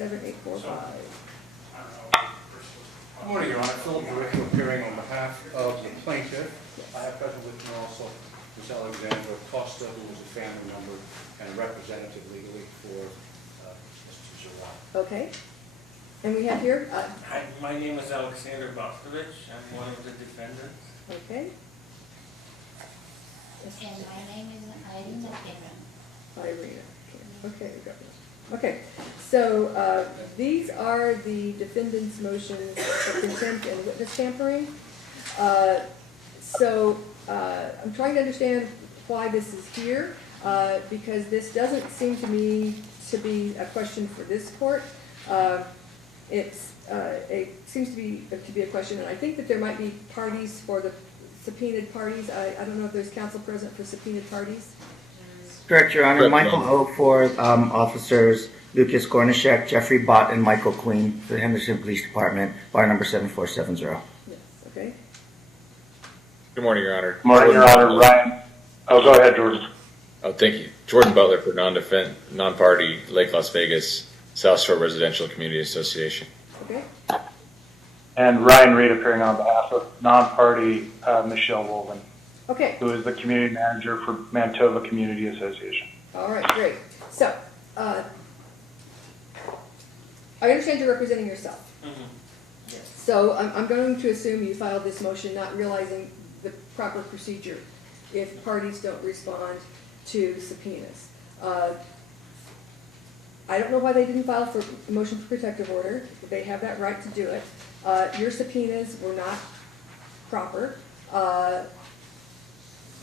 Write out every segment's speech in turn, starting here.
7845. Good morning, Your Honor. Philip Varricchio appearing on behalf of the plaintiff. I have present with me also Ms. Alexandra Costa, who is a family member and a representative legally for Mr. Zarat. Okay. And we have here, Hi, my name is Alexander Bovtovich. I'm one of the defendants. okay. And my name is Irina Cameron. Irina. Okay, we got it. Okay, so these are the defendant's motions for contempt and witness tampering. I'm trying to understand why this is here, because this doesn't seem to me to be a question for this court. It seems to be a question, and I think that there might be parties for the subpoenaed parties. I don't know if there's counsel present for subpoenaed parties. Correct, Your Honor. Michael O for officers Lucas Gornichec, Jeffrey Bott, and Michael Queen for the Henderson Police Department, bar number 7470. Yes, okay. Good morning, Your Honor. Good morning, Your Honor. Ryan. Oh, go ahead, Jordan. Oh, thank you. Jordan Butler for non-party Lake Las Vegas South Shore Residential Community Association. Okay. And Ryan Reed appearing on behalf of non-party Michelle Wolven, Okay. who is the community manager for Manitoba Community Association. All right, great. So, I understand you're representing yourself. Mm-hmm. Yes. So I'm going to assume you filed this motion not realizing the proper procedure if parties don't respond to subpoenas. I don't know why they didn't file for motion for protective order. They have that right to do it. Your subpoenas were not proper.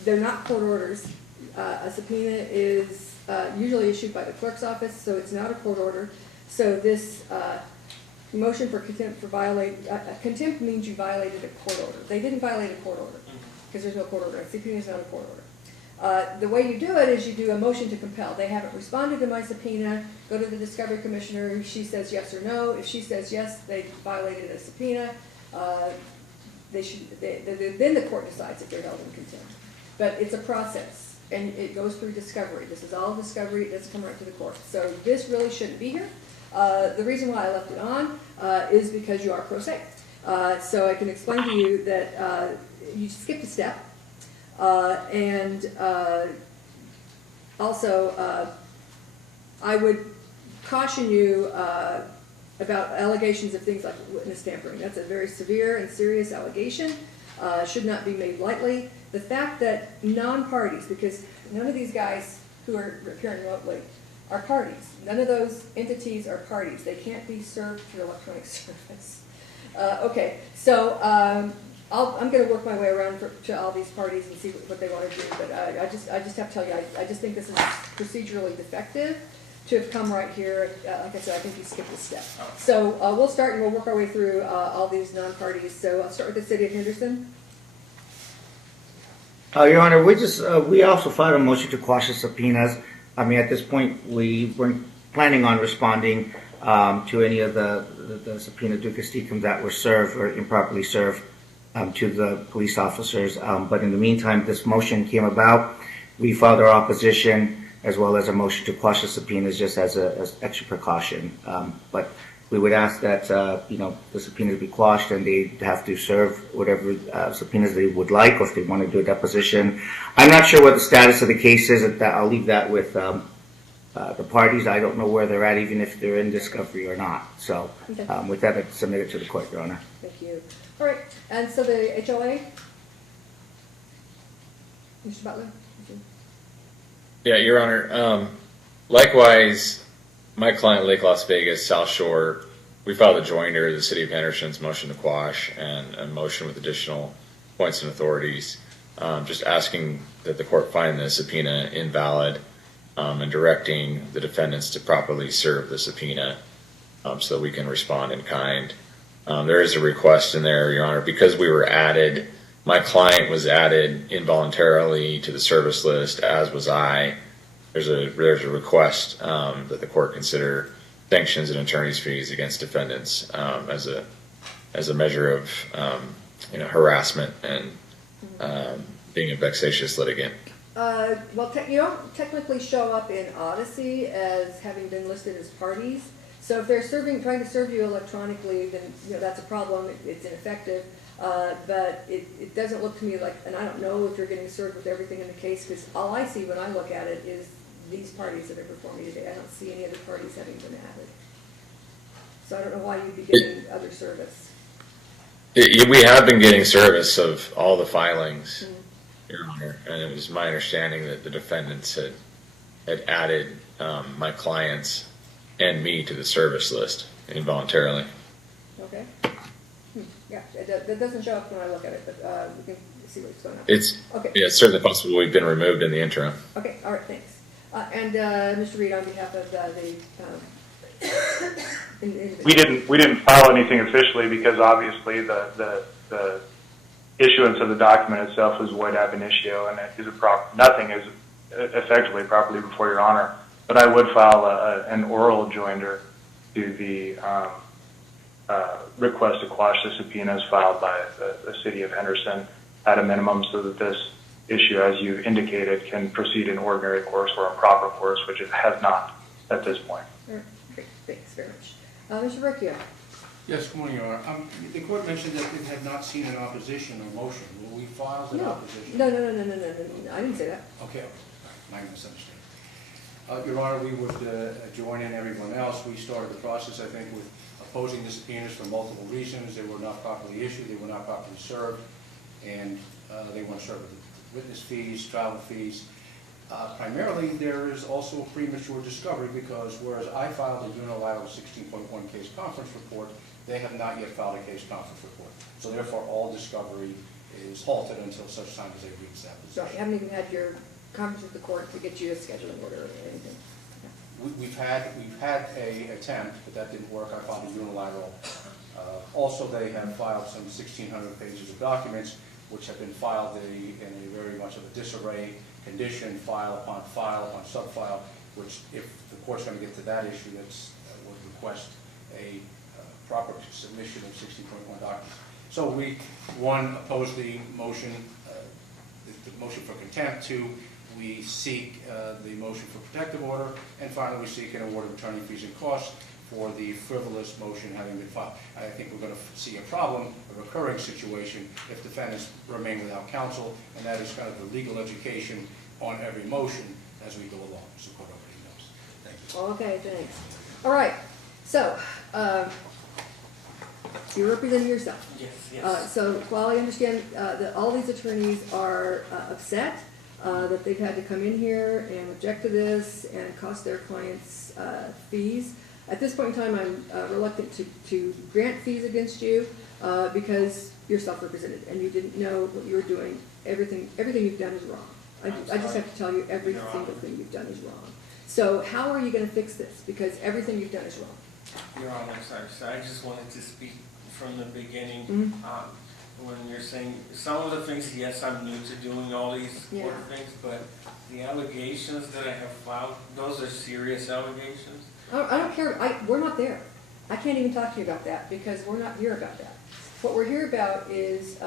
They're not court orders. A subpoena is usually issued by the clerk's office, so it's not a court order. So this motion for contempt for contempt means you violated a court order. They didn't violate a court order because there's no court order. A subpoena is not a court order. The way you do it is you do a motion to compel. They haven't responded to my subpoena. Go to the discovery commissioner. She says yes or no. If she says yes, they violated a subpoena. Then the court decides if they're held in contempt. But it's a process, and it goes through discovery. This is all discovery. It doesn't come right to the court. So this really shouldn't be here. The reason why I left it on is because you are pro se. So I can explain to you that you skipped a step. Also, I would caution you about allegations of things like witness tampering. That's a very severe and serious allegation. Should not be made lightly. The fact that non-parties, because none of these guys who are appearing remotely are parties. None of those entities are parties. They can't be served through electronic service. Okay, so I'm going to work my way around to all these parties and see what they want to do. But I just have to tell you, I just think this is procedurally defective to have come right here. Like I said, I think you skipped a step. So we'll start and we'll work our way through all these non-parties. So I'll start with the city of Henderson. Your Honor, we also filed a motion to quash the subpoenas. I mean, at this point, we weren't planning on responding to any of the subpoena ducasticum that were served or improperly served to the police officers. But in the meantime, this motion came about. We filed our opposition as well as a motion to quash the subpoenas just as extra precaution. But we would ask that the subpoenas be quashed and they have to serve whatever subpoenas they would like, or if they want to do a deposition. I'm not sure what the status of the case is. I'll leave that with the parties. I don't know where they're at, even if they're in discovery or not. So with that, I'd submit it to the court, Your Honor. Thank you. All right, and so the HOA? Mr. Butler? Yeah, Your Honor. Likewise, my client, Lake Las Vegas, South Shore, we filed a joinder of the City of Henderson's motion to quash and a motion with additional points and authorities, just asking that the court find the subpoena invalid and directing the defendants to properly serve the subpoena so that we can respond in kind. There is a request in there, Your Honor, because we were added, my client was added involuntarily to the service list, as was I. There's a request that the court consider sanctions and attorney's fees against defendants as a measure of harassment and being a vexatious litigant. Well, you don't technically show up in Odyssey as having been listed as parties, So if they're trying to serve you electronically, then, that's a problem, it's ineffective. But it doesn't look to me like, and I don't know if you're getting served with everything in the case, because all I see when I look at it is these parties that are before me today. I don't see any other parties having been added. So I don't know why you'd be getting other service. We have been getting service of all the filings, Your Honor, and it was my understanding that the defendants had added my clients and me to the service list involuntarily. Okay? Yeah, that doesn't show up when I look at it, but we can see what's going on. It's Okay. yeah, it's certainly possible we've been removed in the interim. Okay, all right, thanks. And Mr. Reed, on behalf of We didn't file anything officially because obviously the issuance of the document itself is void ab initio, and nothing is effectively properly before Your Honor. But I would file an oral joinder to the request to quash the subpoenas filed by the city of Henderson at a minimum, so that this issue, as you indicated, can proceed in ordinary course or in proper course, which it has not at this point. all right, great, thanks very much. Mr. Varricchio? Yes, good morning, Your Honor. The court mentioned that it had not seen an opposition or motion. Will we file an opposition? No, I didn't say that. Okay, my misunderstanding. Your Honor, we would join in everyone else. We started the process, I think, with opposing the subpoenas for multiple reasons. They were not properly issued, they were not properly served, and they weren't served with witness fees, travel fees. Primarily, there is also a premature discovery because whereas I filed a unilateral 16.1 case conference report, they have not yet filed a case conference report. So therefore, all discovery is halted until such time as they reach that So position. you haven't even had your conference with the court to get you a scheduling order or anything? We've had a attempt, but that didn't work. I filed a unilateral. Also, they have filed some 1,600 pages of documents, which have been filed in a very much of a disarray condition, file upon sub-file, which if the court's going to get to that issue, that's would request a proper submission of 60.1 documents. So we, one, oppose the motion for contempt. Two, we seek the motion for protective order, and finally we seek an award of attorney fees and costs for the frivolous motion having been filed. I think we're going to see a problem, a recurring situation, if defendants remain without counsel, and that is kind of the legal education on every motion as we go along, as the court already knows. Thank you. Okay, thanks. All right, so you're representing yourself. Yes. So while I understand that all these attorneys are upset that they've had to come in here and object to this and cost their clients fees, at this point in time I'm reluctant to grant fees against you because you're self-represented and you didn't know what you were doing. Everything you've done is wrong. I just have to tell you every single thing you've done is wrong. So how are you going to fix this? Because everything you've done is wrong. Your Honor, sorry, so I just wanted to speak from the beginning. When you're saying some of the things, yes, I'm new to doing all these court things, but the allegations that I have filed, those are serious allegations. I don't care. We're not there. I can't even talk to you about that because we're not here about that. What we're here about is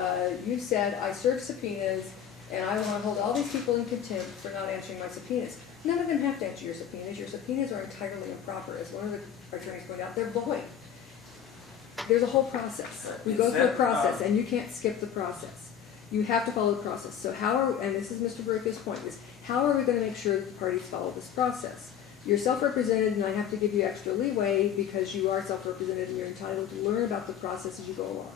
you said I served subpoenas and I want to hold all these people in contempt for not answering my subpoenas. None of them have to answer your subpoenas. Your subpoenas are entirely improper. As one of the attorneys pointed out, they're void. There's a whole process. We go through a process, and you can't skip the process. You have to follow the process. So and this is Mr. Varricchio's point, is how are we going to make sure that the parties follow this process? You're self-represented, and I have to give you extra leeway because you are self-represented and you're entitled to learn about the process as you go along.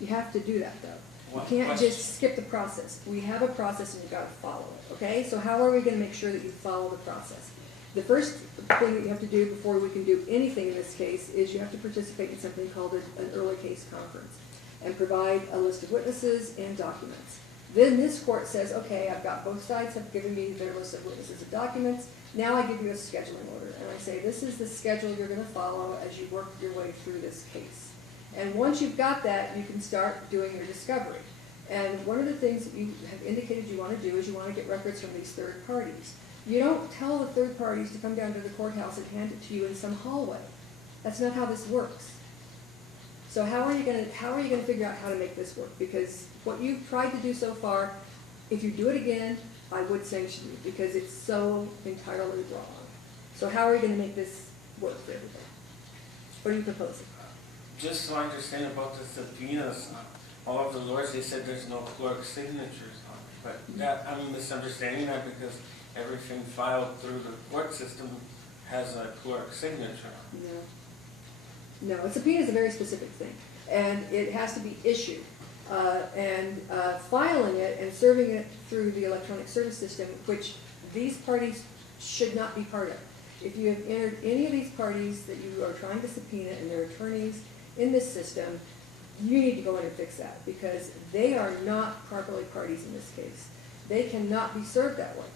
You have to do that, though. You can't just skip the process. We have a process and you've got to follow it, okay? So how are we going to make sure that you follow the process? The first thing that you have to do before we can do anything in this case is you have to participate in something called an early case conference and provide a list of witnesses and documents. Then this court says, okay, I've got both sides have given me their list of witnesses and documents. Now I give you a scheduling order, and I say, this is the schedule you're going to follow as you work your way through this case. And once you've got that, you can start doing your discovery. And one of the things that you have indicated you want to do is you want to get records from these third parties. You don't tell the third parties to come down to the courthouse and hand it to you in some hallway. That's not how this works. So how are you going to figure out how to make this work? Because what you've tried to do so far, if you do it again, I would sanction you because it's so entirely wrong. So how are you going to make this work for everybody? What are you proposing? Just so I understand about the subpoenas, all of the lawyers, they said there's no clerk signatures on it. But that, I'm misunderstanding that because everything filed through the court system has a clerk signature. No. No, a subpoena is a very specific thing, and it has to be issued. Filing it and serving it through the electronic service system, which these parties should not be part of. If you have entered any of these parties that you are trying to subpoena and their attorneys in this system, you need to go in and fix that, because they are not properly parties in this case. They cannot be served that way.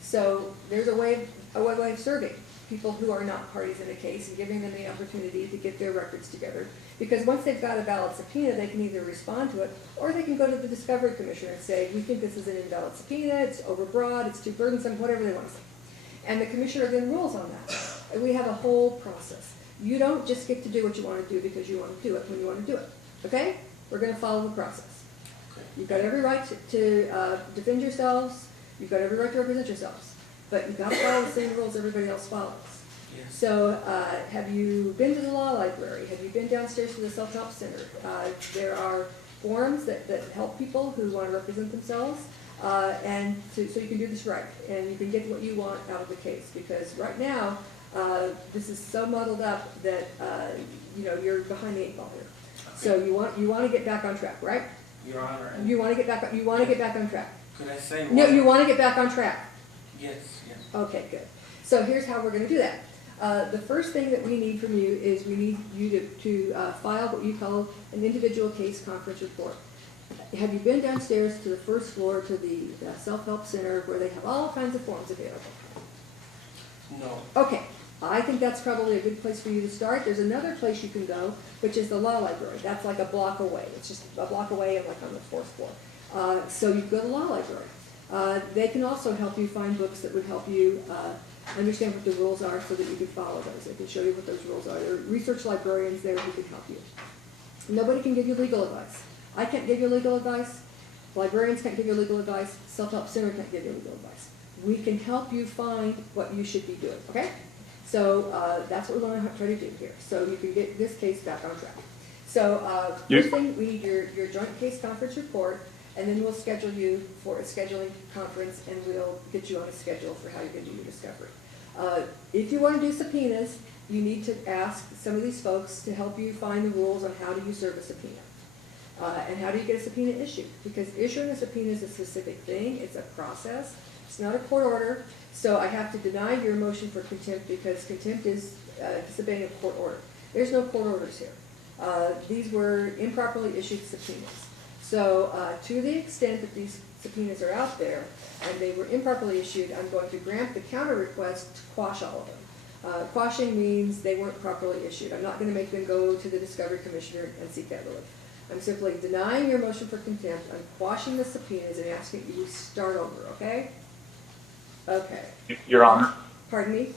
So there's a way of serving people who are not parties in a case and giving them the opportunity to get their records together. Because once they've got a valid subpoena, they can either respond to it, or they can go to the Discovery Commissioner and say, we think this is an invalid subpoena, it's overbroad, it's too burdensome, whatever they want to say. And the Commissioner then rules on that. And we have a whole process. You don't just get to do what you want to do because you want to do it when you want to do it. Okay? We're going to follow the process. You've got every right to defend yourselves. You've got every right to represent yourselves. But you've got to follow the same rules everybody else follows. Yes. So have you been to the law library? Have you been downstairs to the self-help center? There are forums that help people who want to represent themselves. So you can do this right, and you can get what you want out of the case. Because right now, this is so muddled up that you're behind the eight ball here. Okay. So you want to get back on track, right? Your Honor. You want to get back. You want to get back on track. Could I say No, one? you want to get back on track. Yes, yes. Okay, good. So here's how we're going to do that. The first thing that we need from you is we need you to file what you call an individual case conference report. Have you been downstairs to the first floor to the self-help center where they have all kinds of forms available? No. Okay, I think that's probably a good place for you to start. There's another place you can go, which is the law library. That's like a block away. It's just a block away and like on the fourth floor. So you go to the law library. They can also help you find books that would help you understand what the rules are so that you can follow those. They can show you what those rules are. There are research librarians there who can help you. Nobody can give you legal advice. I can't give you legal advice. Librarians can't give you legal advice. Self-help center can't give you legal advice. We can help you find what you should be doing, okay? So that's what we want to try to do here. So you can get this case back on track. So first thing, we need your joint case conference report, and then we'll schedule you for a scheduling conference, and we'll get you on a schedule for how you're going to do your discovery. If you want to do subpoenas, you need to ask some of these folks to help you find the rules on how do you serve a subpoena. And how do you get a subpoena issued? Because issuing a subpoena is a specific thing. It's a process. It's not a court order. So I have to deny your motion for contempt because contempt is disobeying a court order. There's no court orders here. These were improperly issued subpoenas. So to the extent that these subpoenas are out there and they were improperly issued, I'm going to grant the counter request to quash all of them. Quashing means they weren't properly issued. I'm not going to make them go to the Discovery Commissioner and seek that relief. I'm simply denying your motion for contempt. I'm quashing the subpoenas and asking you to start over, okay? Okay. Your Honor. Pardon me?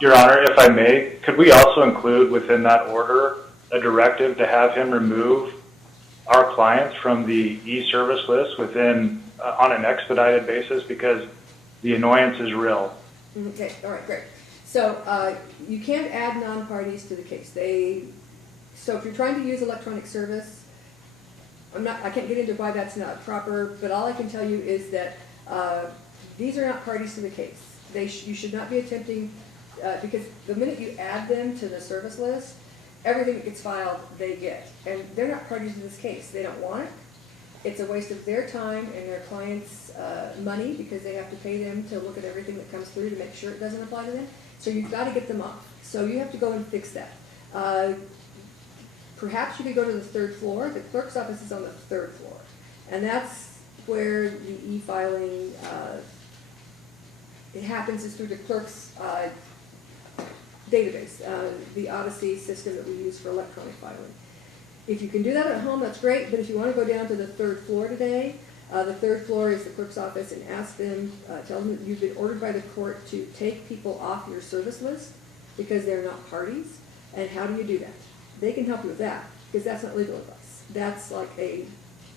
Your Honor, if I may, could we also include within that order a directive to have him remove our clients from the e-service list within on an expedited basis because the annoyance is real? Okay, all right, great. So you can't add non-parties to the case. So if you're trying to use electronic service, I can't get into why that's not proper, but all I can tell you is that these are not parties to the case. You should not be attempting, because the minute you add them to the service list, everything that gets filed, they get. And they're not parties to this case. They don't want it. It's a waste of their time and their clients' money because they have to pay them to look at everything that comes through to make sure it doesn't apply to them. So you've got to get them off. So you have to go and fix that. Perhaps you could go to the third floor. The clerk's office is on the third floor. And that's where the e-filing, it happens is through the clerk's database, the Odyssey system that we use for electronic filing. If you can do that at home, that's great, but if you want to go down to the third floor today, the third floor is the clerk's office, and ask them, tell them that you've been ordered by the court to take people off your service list because they're not parties. And how do you do that? They can help you with that, because that's not legal advice. That's like a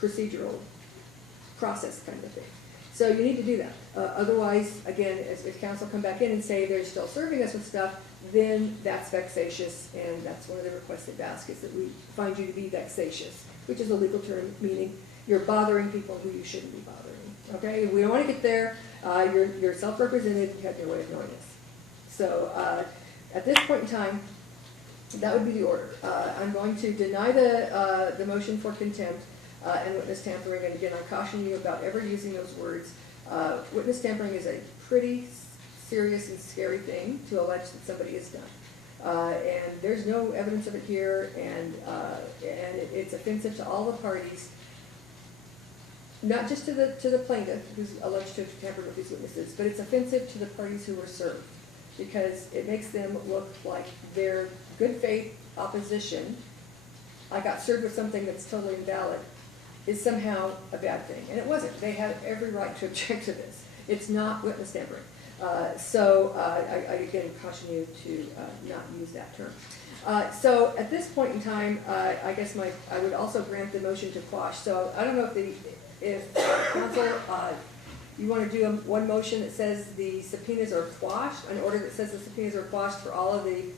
procedural process kind of thing. So you need to do that. Otherwise, again, if counsel come back in and say they're still serving us with stuff, then that's vexatious, and that's one of the requests they've asked, is that we find you to be vexatious, which is a legal term meaning you're bothering people who you shouldn't be bothering. Okay, we don't want to get there. You're self-represented. You have your way of knowing this. So at this point in time, that would be the order. I'm going to deny the motion for contempt and witness tampering. And again, I caution you about ever using those words. Witness tampering is a pretty serious and scary thing to allege that somebody has done. And there's no evidence of it here, and it's offensive to all the parties, not just to the plaintiff who's alleged to have tampered with these witnesses, but it's offensive to the parties who were served, because it makes them look like their good faith opposition, I got served with something that's totally invalid, is somehow a bad thing. And it wasn't. They had every right to object to this. It's not witness tampering. So I again caution you to not use that term. So at this point in time, I guess I would also grant the motion to quash. So I don't know if counsel, you want to do one motion that says the subpoenas are quashed, an order that says the subpoenas are quashed for all of the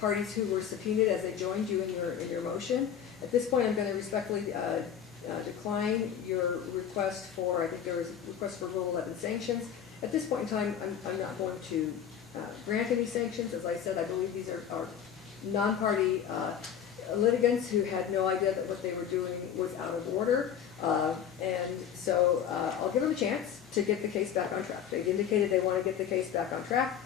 parties who were subpoenaed as they joined you in your motion. At this point, I'm going to respectfully decline your request for, I think there was a request for Rule 11 sanctions. At this point in time, I'm not going to grant any sanctions. As I said, I believe these are non-party litigants who had no idea that what they were doing was out of order. And so I'll give them a chance to get the case back on track. They've indicated they want to get the case back on track,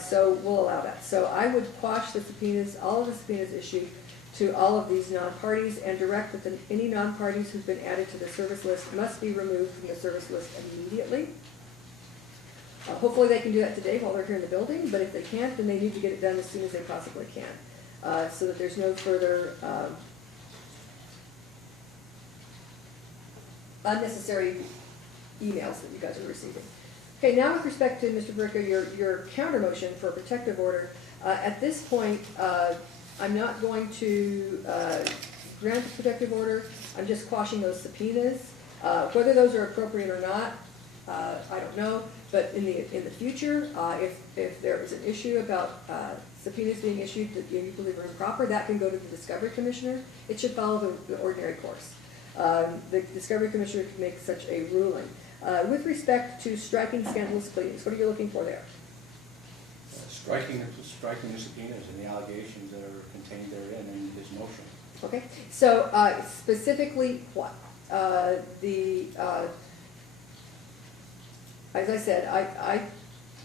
so we'll allow that. So I would quash the subpoenas, all of the subpoenas issued to all of these non-parties, and direct that any non-parties who've been added to the service list must be removed from the service list immediately. Hopefully they can do that today while they're here in the building, but if they can't, then they need to get it done as soon as they possibly can, so that there's no further unnecessary emails that you guys are receiving. Okay, now with respect to Mr. Varricchio, your counter motion for a protective order, at this point, I'm not going to grant the protective order. I'm just quashing those subpoenas. Whether those are appropriate or not, I don't know. But in the future, if there is an issue about subpoenas being issued that you believe are improper, that can go to the Discovery Commissioner. It should follow the ordinary course. The Discovery Commissioner can make such a ruling. With respect to striking scandalous pleadings, what are you looking for there? Striking the subpoenas and the allegations that are contained therein in his motion. Okay, so specifically what? As I said, I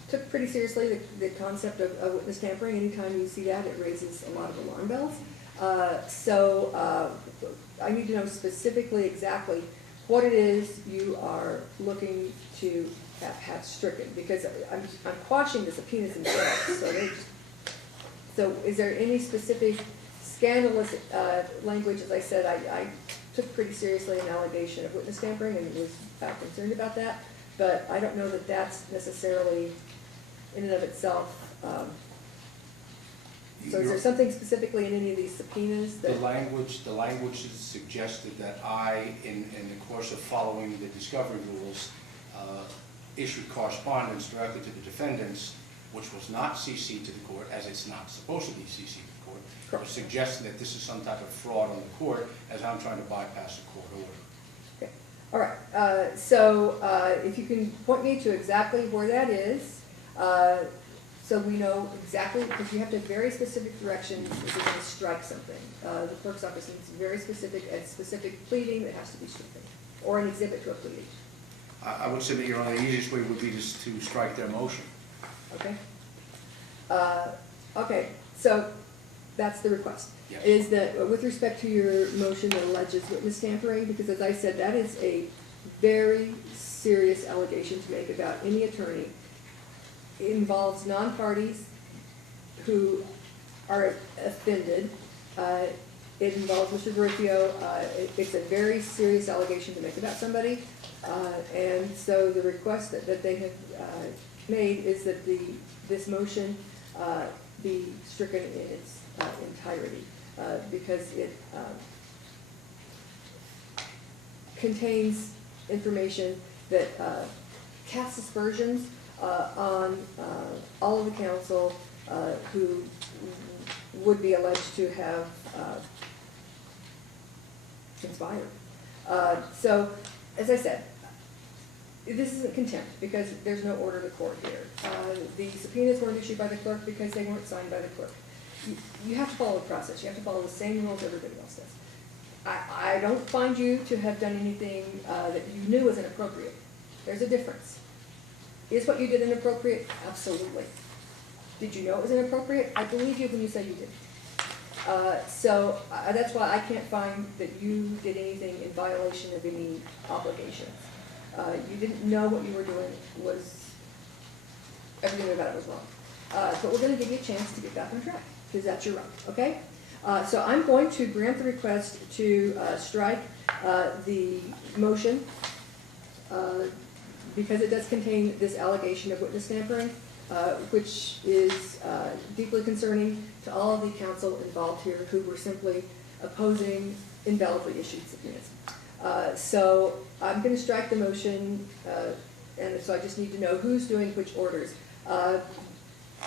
took pretty seriously the concept of witness tampering. Anytime you see that, it raises a lot of alarm bells. So I need to know specifically exactly what it is you are looking to have stricken, because I'm quashing the subpoenas themselves. So is there any specific scandalous language? As I said, I took pretty seriously an allegation of witness tampering and was concerned about that, but I don't know that that's necessarily in and of itself. So is there something specifically in any of these subpoenas that... The language is suggested that I, in the course of following the discovery rules, issued correspondence directly to the defendants, which was not CC'd to the court, as it's not supposed to be CC'd to the court. Correct. Suggesting that this is some type of fraud on the court, as I'm trying to bypass a court order. Okay. All right. So if you can point me to exactly where that is, so we know exactly, because you have to have very specific directions if you're going to strike something. The clerk's office needs very specific pleading that has to be stricken, or an exhibit to a pleading. I would submit, Your Honor, the easiest way would be just to strike their motion. Okay. Okay. So that's the request. Yes. Is that with respect to your motion that alleges witness tampering? Because as I said, that is a very serious allegation to make about any attorney. It involves non-parties who are offended. It involves Mr. Varricchio. It's a very serious allegation to make about somebody. And so the request that they have made is that this motion be stricken in its entirety, because it contains information that casts aspersions on all of the counsel who would be alleged to have conspired. So, as I said, this isn't contempt because there's no order to court here. The subpoenas weren't issued by the clerk because they weren't signed by the clerk. You have to follow the process. You have to follow the same rules everybody else does. I don't find you to have done anything that you knew was inappropriate. There's a difference. Is what you did inappropriate? Absolutely. Did you know it was inappropriate? I believe you when you say you did. So that's why I can't find that you did anything in violation of any obligations. You didn't know what you were doing was, everything about it was wrong. But we're going to give you a chance to get back on track, because that's your right, okay? So I'm going to grant the request to strike the motion because it does contain this allegation of witness tampering, which is deeply concerning to all of the counsel involved here who were simply opposing invalidly issued subpoenas. So I'm going to strike the motion, and so I just need to know who's doing which orders.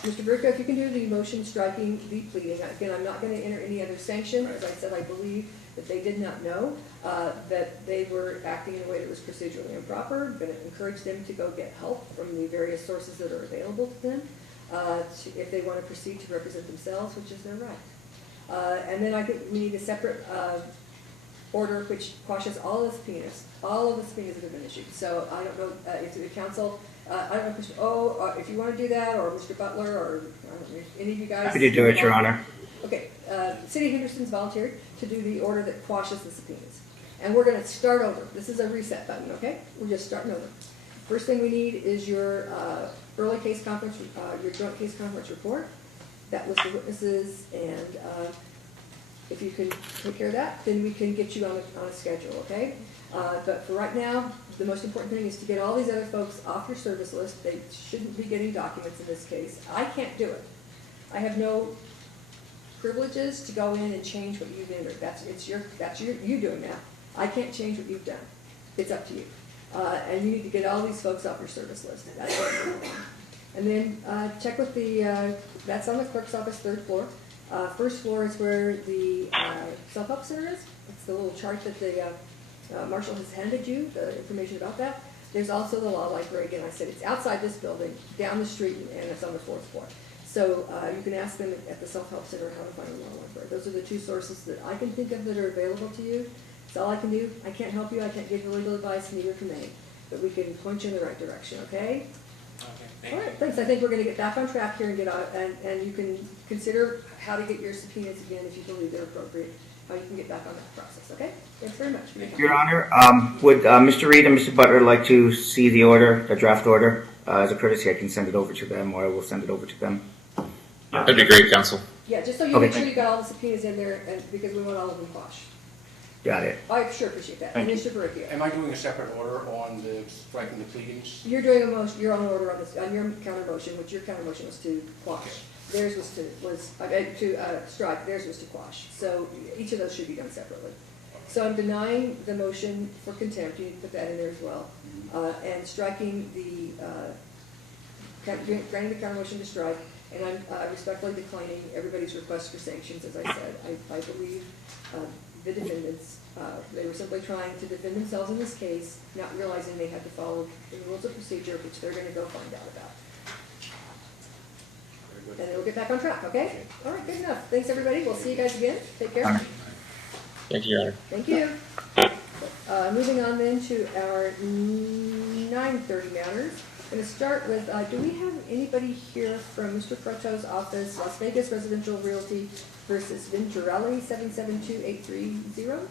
Mr. Varricchio, if you can do the motion striking the pleading. Again, I'm not going to enter any other sanction. As I said, I believe that they did not know that they were acting in a way that was procedurally improper. I'm going to encourage them to go get help from the various sources that are available to them if they want to proceed to represent themselves, which is their right. And then I think we need a separate order which quashes all of the subpoenas that have been issued. So I don't know if the council, I don't know if Mr. O, if you want to do that, or Mr. Butler, or I don't know, if any of you guys. Happy to do it, Your Honor. Okay, City of Henderson's volunteered to do the order that quashes the subpoenas. And we're going to start over. This is a reset button, okay? We're just starting over. First thing we need is your early case conference, your joint case conference report. That was the witnesses, and if you can take care of that, then we can get you on a schedule, okay? But for right now, the most important thing is to get all these other folks off your service list. They shouldn't be getting documents in this case. I can't do it. I have no privileges to go in and change what you've entered. That's you doing that. I can't change what you've done. It's up to you. And you need to get all these folks off your service list. That's what I'm doing. And then check with the, that's on the clerk's office, 3rd floor. First floor is where the self-help center is. It's the little chart that the marshal has handed you, the information about that. There's also the law library. Again, I said it's outside this building, down the street, and it's on the 4th floor. So you can ask them at the self-help center how to find the law library. Those are the two sources that I can think of that are available to you. That's all I can do. I can't help you. I can't give you legal advice, neither can they. But we can point you in the right direction, okay? Okay, All right, thanks. I think we're going to get back on track here and get out, and you can consider how to get your subpoenas again if you believe they're appropriate, how you can get back on that process, okay? Thanks very much. Your Honor, would Mr. Reed and Mr. Butler like to see the order, the draft order? As a courtesy, I can send it over to them, or I will send it over to them. That'd be great, counsel. Yeah, just so you Okay, make sure thank you got all the subpoenas in there, and because we want all of them quashed. Got it. I sure appreciate that. And Mr. Varricchio. Am I doing a separate order on the striking the pleadings? You're doing your own order on this, on your counter motion, which your counter motion was to quash. Theirs was to strike. Theirs was to quash. So each of those should be done separately. So I'm denying the motion for contempt. You need to put that in there as well, and striking the granting the counter motion to strike. And I'm respectfully declining everybody's request for sanctions. As I said, I believe the defendants, they were simply trying to defend themselves in this case, not realizing they had to follow the rules of procedure, which they're going to go find out about. And then we'll get back on track, okay? All right, good enough. Thanks, everybody. We'll see you guys again. Take care. Thank you, Your Honor. Thank you. Moving on then to our 9:30 matters. I'm going to start with, do we have anybody here from Mr. Croto's office, Las Vegas Residential Realty versus Venturelli, 772830?